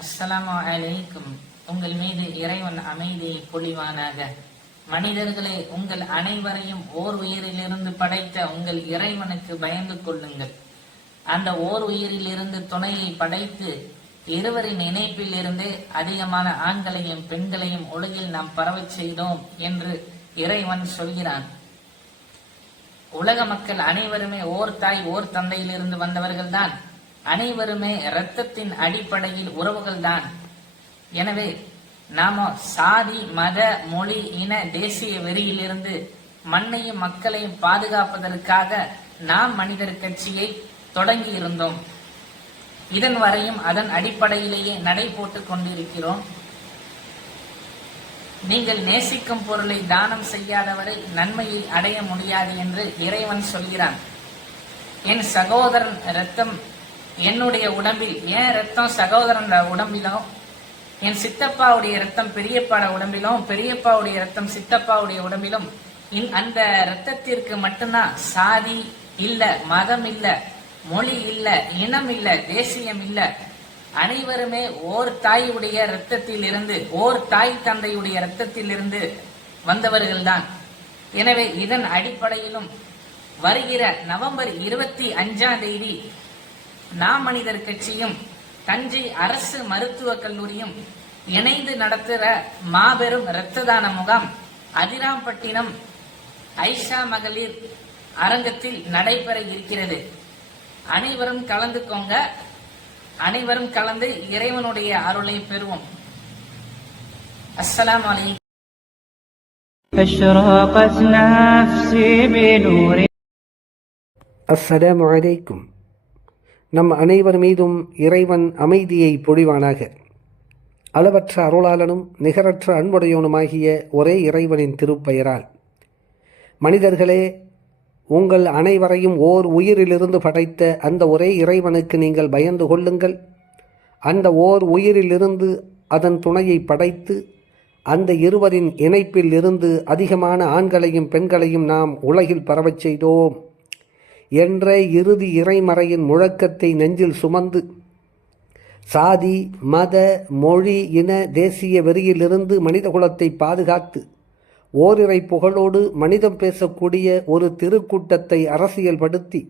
அஸ்லாம் அலைக்கும். உங்கள் மீது இறைவன் அமைதியை பொழிவானாக. மனிதர்களே உங்கள் அனைவரையும் ஓர் உயிரிலிருந்து படைத்த உங்கள் இறைவனுக்கு பயந்து கொள்ளுங்கள். அந்த ஓர் உயிரிலிருந்து துணையை படைத்து இருவரின் இணைப்பில் அதிகமான ஆண்களையும் பெண்களையும் உலகில் நாம் பரவச் செய்தோம் என்று இறைவன் சொல்கிறான். உலக மக்கள் அனைவருமே ஓர் தாய் ஓர் தந்தையிலிருந்து வந்தவர்கள்தான். அனைவருமே இரத்தத்தின் அடிப்படையில் உறவுகள்தான். எனவே நாம சாதி மத மொழி இன தேசிய வெறியிலிருந்து மண்ணையும் மக்களையும் பாதுகாப்பதற்காக நாம் மனிதர் கட்சியை தொடங்கி இருந்தோம் இதன் வரையும் அதன் அடிப்படையிலேயே நடை போட்டுக் கொண்டிருக்கிறோம். நீங்கள் நேசிக்கும் பொருளை தானம் செய்யாதவரை நன்மையை அடைய முடியாது என்று இறைவன் சொல்கிறான். என் சகோதரன் ரத்தம் என்னுடைய உடம்பில் என் ரத்தம் சகோதரன் உடம்பிலும் என் சித்தப்பாவுடைய ரத்தம் பெரியப்பாட உடம்பிலும் பெரியப்பாவுடைய ரத்தம் சித்தப்பாவுடைய உடம்பிலும் இன் அந்த ரத்தத்திற்கு மட்டும்தான் சாதி இல்ல மதம் இல்ல மொழி இல்ல இனம் இல்ல தேசியம் இல்ல. அனைவருமே ஓர் தாயுடைய ரத்தத்தில் இருந்து ஓர் தாய் தந்தையுடைய ரத்தத்தில் இருந்து வந்தவர்கள்தான். எனவே இதன் அடிப்படையிலும் வருகிற நவம்பர் இருபத்தி அஞ்சாம் தேதி நாம் மனிதர் கட்சியும் தஞ்சை அரசு மருத்துவக் கல்லூரியும் இணைந்து நடத்துகிற மாபெரும் இரத்த தான முகாம் அதிராம்பட்டினம் ஐஷா மகளிர் அரங்கத்தில் நடைபெற இருக்கிறது அனைவரும் கலந்துக்கோங்க அனைவரும் கலந்து இறைவனுடைய அருளை பெறுவோம் அஸ்ஸலாமு அலைக்கும் أشرقت نفسي بنور அஸ்ஸலாமு அலைக்கும் நம் அனைவர் மீதும் இறைவன் அமைதியை பொழிவானாக. அளவற்ற அருளாளனும் நிகரற்ற அன்புடையவனுமாகிய ஒரே இறைவனின் திருப்பெயரால். மனிதர்களே உங்கள் அனைவரையும் ஓர் உயிரிலிருந்து படைத்த அந்த ஒரே இறைவனுக்கு நீங்கள் பயந்து கொள்ளுங்கள். அந்த ஓர் உயிரிலிருந்து அதன் துணையை படைத்து அந்த இருவரின் இணைப்பில் இருந்து அதிகமான ஆண்களையும் பெண்களையும் நாம் உலகில் பரவச் செய்தோம். என்ற இறுதி இறைமறையின் முழக்கத்தை நெஞ்சில் சுமந்து சாதி மத மொழி இன தேசிய வெறியிலிருந்து மனிதகுலத்தை பாதுகாத்து ஓரிரை புகழோடு மனிதம் பேசக்கூடிய ஒரு திருக்கூட்டத்தை அரசியல்படுத்தி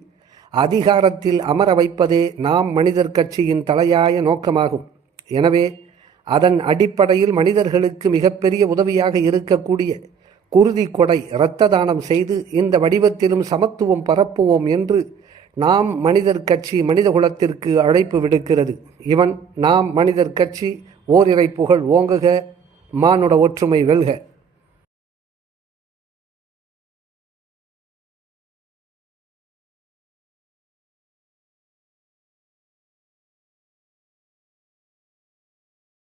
அதிகாரத்தில் அமர வைப்பதே நாம் மனிதர் கட்சியின் தலையாய நோக்கமாகும். எனவே அதன் அடிப்படையில் மனிதர்களுக்கு மிகப்பெரிய உதவியாக இருக்கக்கூடிய குருதி கொடை இரத்த தானம் செய்து இந்த வடிவத்திலும் சமத்துவம் பரப்புவோம் என்று நாம் மனிதர் கட்சி மனிதகுலத்திற்கு அழைப்பு விடுக்கிறது. இவன் நாம் மனிதர் கட்சி ஓரிரை புகழ் ஓங்குக மானுட ஒற்றுமை வெல்க.